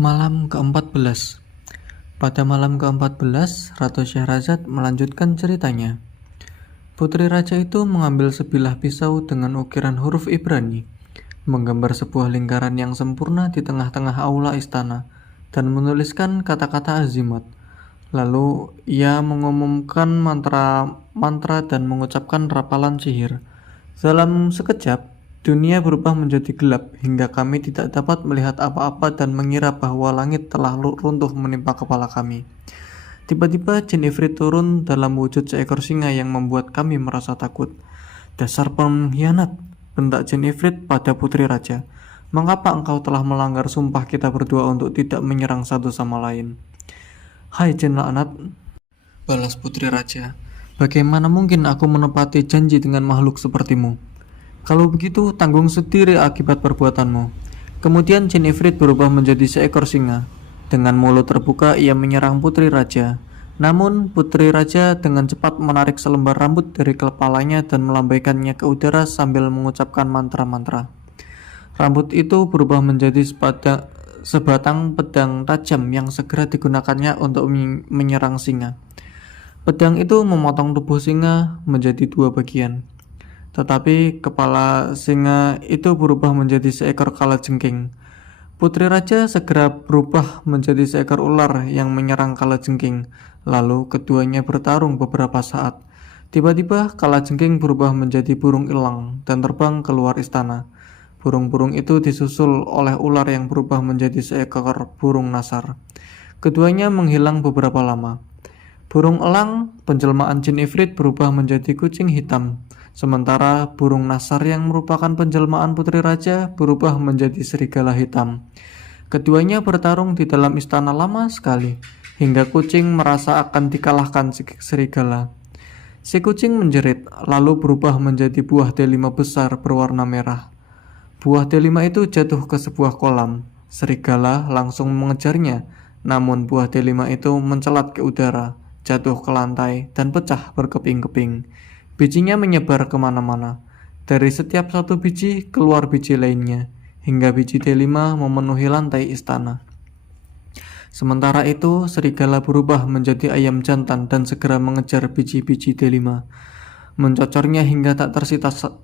Malam ke-14. Pada malam ke-14, Ratu Syahrazad melanjutkan ceritanya. Putri raja itu mengambil sebilah pisau dengan ukiran huruf Ibrani, menggambar sebuah lingkaran yang sempurna di tengah-tengah aula istana, dan menuliskan kata-kata azimat. Lalu ia mengumumkan mantra-mantra dan mengucapkan rapalan sihir. Dalam sekejap, dunia berubah menjadi gelap hingga kami tidak dapat melihat apa-apa dan mengira bahwa langit telah runtuh menimpa kepala kami. Tiba-tiba jin ifrit turun dalam wujud seekor singa yang membuat kami merasa takut. "Dasar pengkhianat," bentak jin ifrit pada putri raja. "Mengapa engkau telah melanggar sumpah kita berdua untuk tidak menyerang satu sama lain?" "Hai jin laknat," balas putri raja. "Bagaimana mungkin aku menepati janji dengan makhluk sepertimu? Kalau begitu, tanggung sendiri akibat perbuatanmu." Kemudian jin ifrit berubah menjadi seekor singa. Dengan mulut terbuka, ia menyerang putri raja. Namun, putri raja dengan cepat menarik selembar rambut dari kepalanya dan melambaikannya ke udara sambil mengucapkan mantra-mantra. Rambut itu berubah menjadi sebatang pedang tajam yang segera digunakannya untuk menyerang singa. Pedang itu memotong tubuh singa menjadi dua bagian. Tetapi kepala singa itu berubah menjadi seekor kalajengking. Putri raja segera berubah menjadi seekor ular yang menyerang kalajengking. Lalu keduanya bertarung beberapa saat. Tiba-tiba kalajengking berubah menjadi burung elang dan terbang keluar istana. Burung-burung itu disusul oleh ular yang berubah menjadi seekor burung nasar. Keduanya menghilang beberapa lama. Burung elang, penjelmaan jin ifrit, berubah menjadi kucing hitam, sementara burung nasar yang merupakan penjelmaan putri raja berubah menjadi serigala hitam. Keduanya bertarung di dalam istana lama sekali, hingga kucing merasa akan dikalahkan serigala. Si kucing menjerit, lalu berubah menjadi buah delima besar berwarna merah. Buah delima itu jatuh ke sebuah kolam. Serigala langsung mengejarnya, namun buah delima itu mencelat ke udara, jatuh ke lantai, dan pecah berkeping-keping. Bijinya menyebar kemana-mana. Dari setiap satu biji keluar biji lainnya, hingga biji delima memenuhi lantai istana. Sementara itu, serigala berubah menjadi ayam jantan dan segera mengejar biji-biji delima, mencocornya hingga tak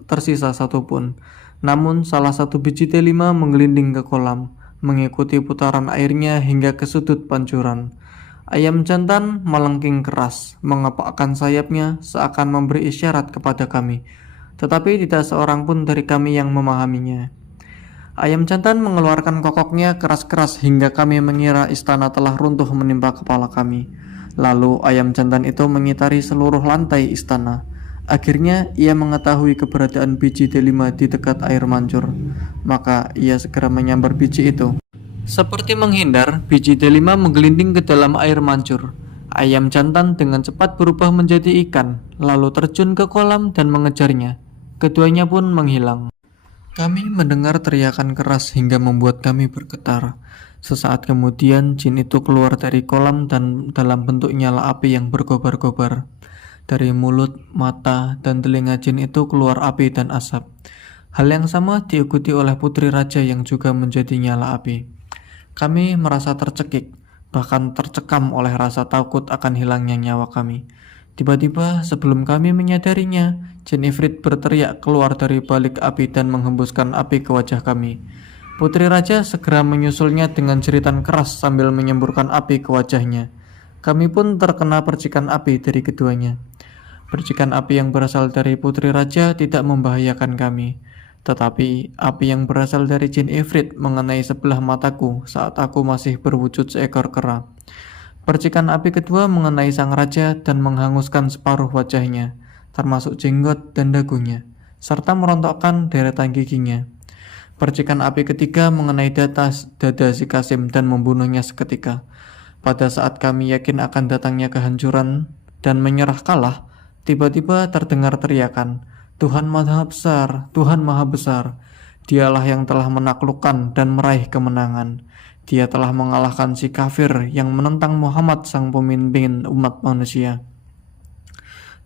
tersisa satupun. Namun salah satu biji delima menggelinding ke kolam, mengikuti putaran airnya hingga ke sudut pancuran. Ayam jantan melengking keras, mengepakkan sayapnya seakan memberi isyarat kepada kami, tetapi tidak seorang pun dari kami yang memahaminya. Ayam jantan mengeluarkan kokoknya keras-keras hingga kami mengira istana telah runtuh menimpa kepala kami. Lalu ayam jantan itu mengitari seluruh lantai istana. Akhirnya ia mengetahui keberadaan biji delima di dekat air mancur. Maka ia segera menyambar biji itu. Seperti menghindar, biji delima menggelinding ke dalam air mancur. Ayam jantan dengan cepat berubah menjadi ikan, lalu terjun ke kolam dan mengejarnya. Keduanya pun menghilang. Kami mendengar teriakan keras hingga membuat kami bergetar. Sesaat kemudian jin itu keluar dari kolam dan dalam bentuk nyala api yang berkobar-kobar. Dari mulut, mata, dan telinga jin itu keluar api dan asap. Hal yang sama diikuti oleh putri raja yang juga menjadi nyala api. Kami merasa tercekik, bahkan tercekam oleh rasa takut akan hilangnya nyawa kami. Tiba-tiba sebelum kami menyadarinya, jin ifrit berteriak keluar dari balik api dan menghembuskan api ke wajah kami. Putri raja segera menyusulnya dengan jeritan keras sambil menyemburkan api ke wajahnya. Kami pun terkena percikan api dari keduanya. Percikan api yang berasal dari putri raja tidak membahayakan kami, tetapi api yang berasal dari jin ifrit mengenai sebelah mataku saat aku masih berwujud seekor kera. Percikan api kedua mengenai sang raja dan menghanguskan separuh wajahnya, termasuk jenggot dan dagunya, serta merontokkan deretan giginya. Percikan api ketiga mengenai dada si Kasim dan membunuhnya seketika. Pada saat kami yakin akan datangnya kehancuran dan menyerah kalah, tiba-tiba terdengar teriakan, "Tuhan Maha Besar, Tuhan Maha Besar. Dialah yang telah menaklukkan dan meraih kemenangan. Dia telah mengalahkan si kafir yang menentang Muhammad sang pemimpin umat manusia."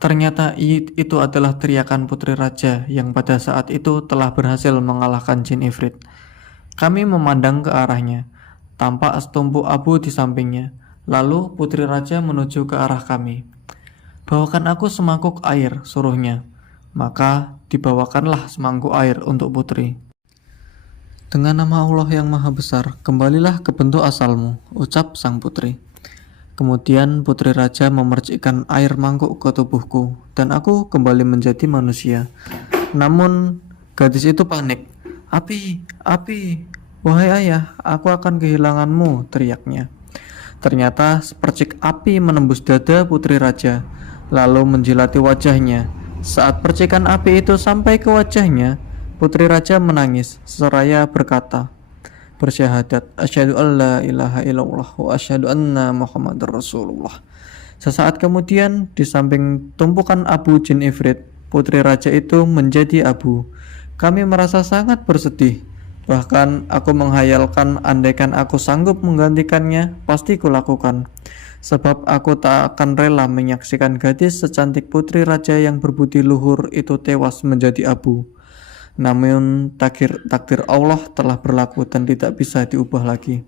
Ternyata itu adalah teriakan putri raja yang pada saat itu telah berhasil mengalahkan jin ifrit. Kami memandang ke arahnya. tampak setumpuk abu di sampingnya. Lalu putri raja menuju ke arah kami. "Bawakan aku semangkuk air," suruhnya. Maka dibawakanlah semangkuk air untuk putri. "Dengan nama Allah yang Maha Besar, kembalilah ke bentuk asalmu," ucap sang putri. Kemudian putri raja memercikkan air mangkuk ke tubuhku, dan aku kembali menjadi manusia. Namun gadis itu panik. "Api, api, wahai ayah, aku akan kehilanganmu," teriaknya. Ternyata sepercik api menembus dada putri raja, lalu menjilati wajahnya. Saat percikan api itu sampai ke wajahnya, putri raja menangis seraya bersyahadat, "Asyhadu an la ilaha illallah wa asyhadu anna Muhammadar Rasulullah." Sesaat kemudian, di samping tumpukan abu jin ifrit, putri raja itu menjadi abu. Kami merasa sangat bersedih. Bahkan aku menghayalkan andaikan aku sanggup menggantikannya, pasti kulakukan. Sebab aku tak akan rela menyaksikan gadis secantik putri raja yang berbudi luhur itu tewas menjadi abu. Namun takdir Allah telah berlaku dan tidak bisa diubah lagi.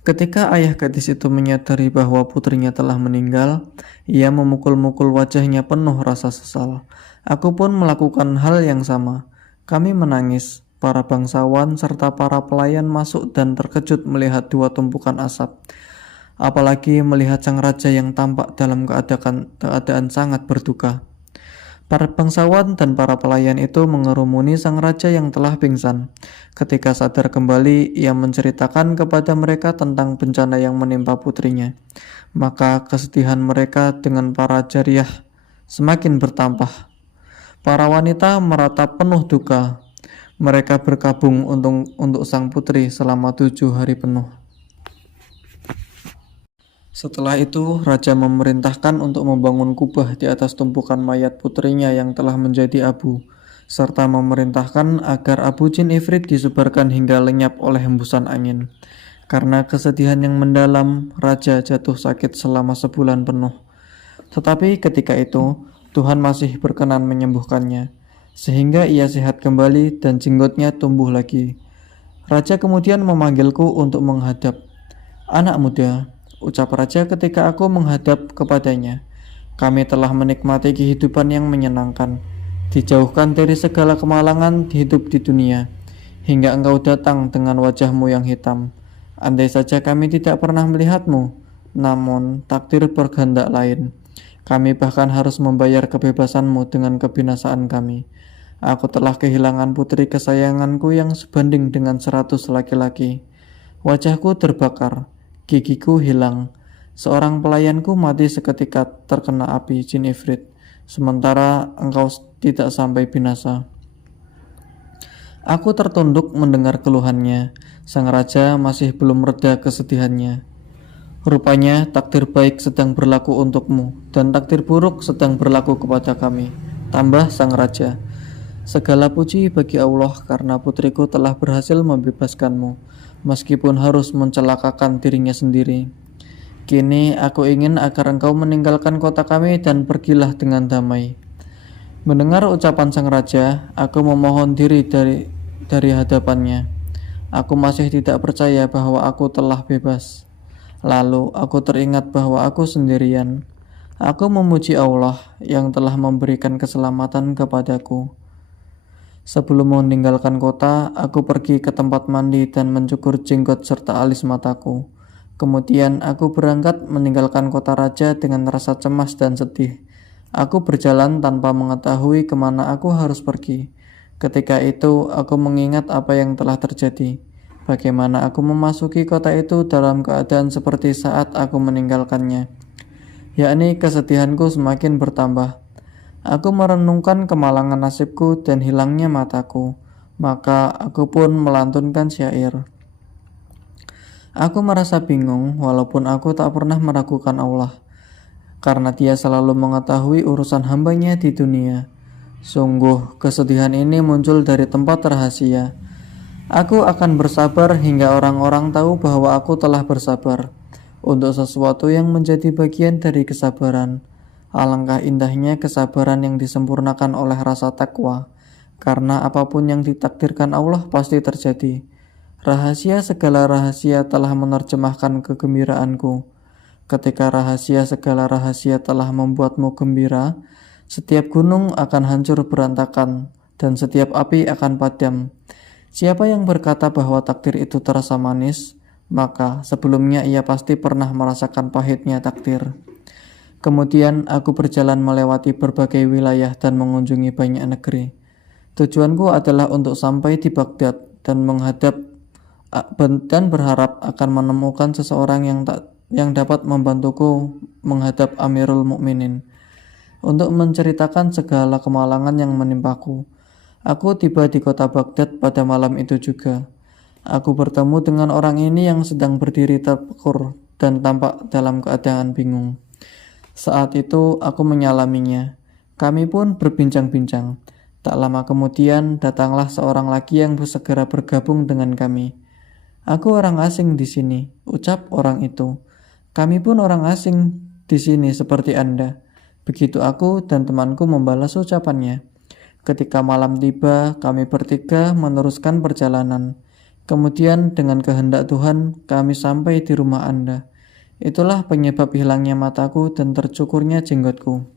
Ketika ayah gadis itu menyadari bahwa putrinya telah meninggal, ia memukul-mukul wajahnya penuh rasa sesal. Aku pun melakukan hal yang sama. Kami menangis. Para bangsawan serta para pelayan masuk dan terkejut melihat dua tumpukan asap. Apalagi melihat sang raja yang tampak dalam keadaan sangat berduka. Para bangsawan dan para pelayan itu mengerumuni sang raja yang telah pingsan. Ketika sadar kembali, ia menceritakan kepada mereka tentang bencana yang menimpa putrinya. Maka kesedihan mereka dengan para jariyah semakin bertambah. Para wanita meratap penuh duka. Mereka berkabung untuk sang putri selama 7 hari penuh. Setelah itu, raja memerintahkan untuk membangun kubah di atas tumpukan mayat putrinya yang telah menjadi abu, serta memerintahkan agar abu jin ifrit disebarkan hingga lenyap oleh hembusan angin. Karena kesedihan yang mendalam, raja jatuh sakit selama sebulan penuh. Tetapi ketika itu, Tuhan masih berkenan menyembuhkannya, sehingga ia sehat kembali dan jenggotnya tumbuh lagi. Raja kemudian memanggilku untuk menghadap. "Anak muda," ucap raja ketika aku menghadap kepadanya, "kami telah menikmati kehidupan yang menyenangkan, dijauhkan dari segala kemalangan hidup di dunia, hingga engkau datang dengan wajahmu yang hitam. Andai saja kami tidak pernah melihatmu, namun takdir berkehendak lain. Kami bahkan harus membayar kebebasanmu dengan kebinasaan kami. Aku telah kehilangan putri kesayanganku yang sebanding dengan 100 laki-laki. Wajahku terbakar, gigiku hilang. Seorang pelayanku mati seketika terkena api jin ifrit, sementara engkau tidak sampai binasa." Aku tertunduk mendengar keluhannya. Sang raja masih belum reda kesedihannya. "Rupanya takdir baik sedang berlaku untukmu, dan takdir buruk sedang berlaku kepada kami," tambah sang raja. "Segala puji bagi Allah karena putriku telah berhasil membebaskanmu, meskipun harus mencelakakan dirinya sendiri. Kini aku ingin agar engkau meninggalkan kota kami dan pergilah dengan damai." Mendengar ucapan sang raja, aku memohon diri dari hadapannya. Aku masih tidak percaya bahwa aku telah bebas. Lalu aku teringat bahwa aku sendirian. Aku memuji Allah yang telah memberikan keselamatan kepadaku. Sebelum meninggalkan kota, aku pergi ke tempat mandi dan mencukur jenggot serta alis mataku. Kemudian aku berangkat meninggalkan kota raja dengan rasa cemas dan sedih. Aku berjalan tanpa mengetahui kemana aku harus pergi. Ketika itu, aku mengingat apa yang telah terjadi. Bagaimana aku memasuki kota itu dalam keadaan seperti saat aku meninggalkannya. Yakni kesedihanku semakin bertambah. Aku merenungkan kemalangan nasibku dan hilangnya mataku. Maka aku pun melantunkan syair. Aku merasa bingung walaupun aku tak pernah meragukan Allah, karena Dia selalu mengetahui urusan hambanya di dunia. Sungguh kesedihan ini muncul dari tempat rahasia. Aku akan bersabar hingga orang-orang tahu bahwa aku telah bersabar untuk sesuatu yang menjadi bagian dari kesabaran. Alangkah indahnya kesabaran yang disempurnakan oleh rasa takwa, karena apapun yang ditakdirkan Allah pasti terjadi. Rahasia segala rahasia telah menerjemahkan kegembiraanku. Ketika rahasia segala rahasia telah membuatmu gembira, setiap gunung akan hancur berantakan, dan setiap api akan padam. Siapa yang berkata bahwa takdir itu terasa manis, maka sebelumnya ia pasti pernah merasakan pahitnya takdir. Kemudian aku berjalan melewati berbagai wilayah dan mengunjungi banyak negeri. Tujuanku adalah untuk sampai di Baghdad dan berharap akan menemukan seseorang yang dapat membantuku menghadap Amirul Mukminin untuk menceritakan segala kemalangan yang menimpaku. Aku tiba di kota Baghdad pada malam itu juga. Aku bertemu dengan orang ini yang sedang berdiri terpekur dan tampak dalam keadaan bingung. Saat itu aku menyalaminya. Kami pun berbincang-bincang. Tak lama kemudian datanglah seorang lagi yang segera bergabung dengan kami. Aku orang asing di sini, ucap orang itu. Kami pun orang asing di sini seperti Anda. Begitu aku dan temanku membalas ucapannya. Ketika malam tiba, kami bertiga meneruskan perjalanan. Kemudian dengan kehendak Tuhan, kami sampai di rumah Anda. Itulah penyebab hilangnya mataku dan tercukurnya jenggotku.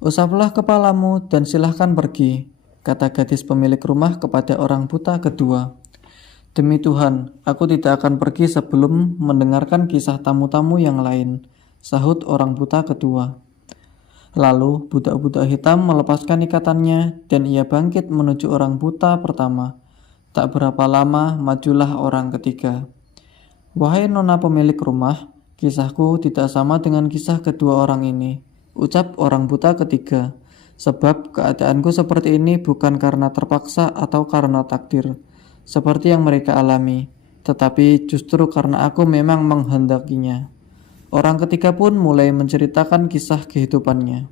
Usaplah kepalamu dan silahkan pergi, kata gadis pemilik rumah kepada orang buta kedua. Demi Tuhan, aku tidak akan pergi sebelum mendengarkan kisah tamu-tamu yang lain, sahut orang buta kedua. Lalu budak-budak hitam melepaskan ikatannya dan ia bangkit menuju orang buta pertama. Tak berapa lama majulah orang ketiga. Wahai nona pemilik rumah, kisahku tidak sama dengan kisah kedua orang ini, ucap orang buta ketiga. Sebab keadaanku seperti ini bukan karena terpaksa atau karena takdir, seperti yang mereka alami, tetapi justru karena aku memang menghendakinya. Orang ketiga pun mulai menceritakan kisah kehidupannya.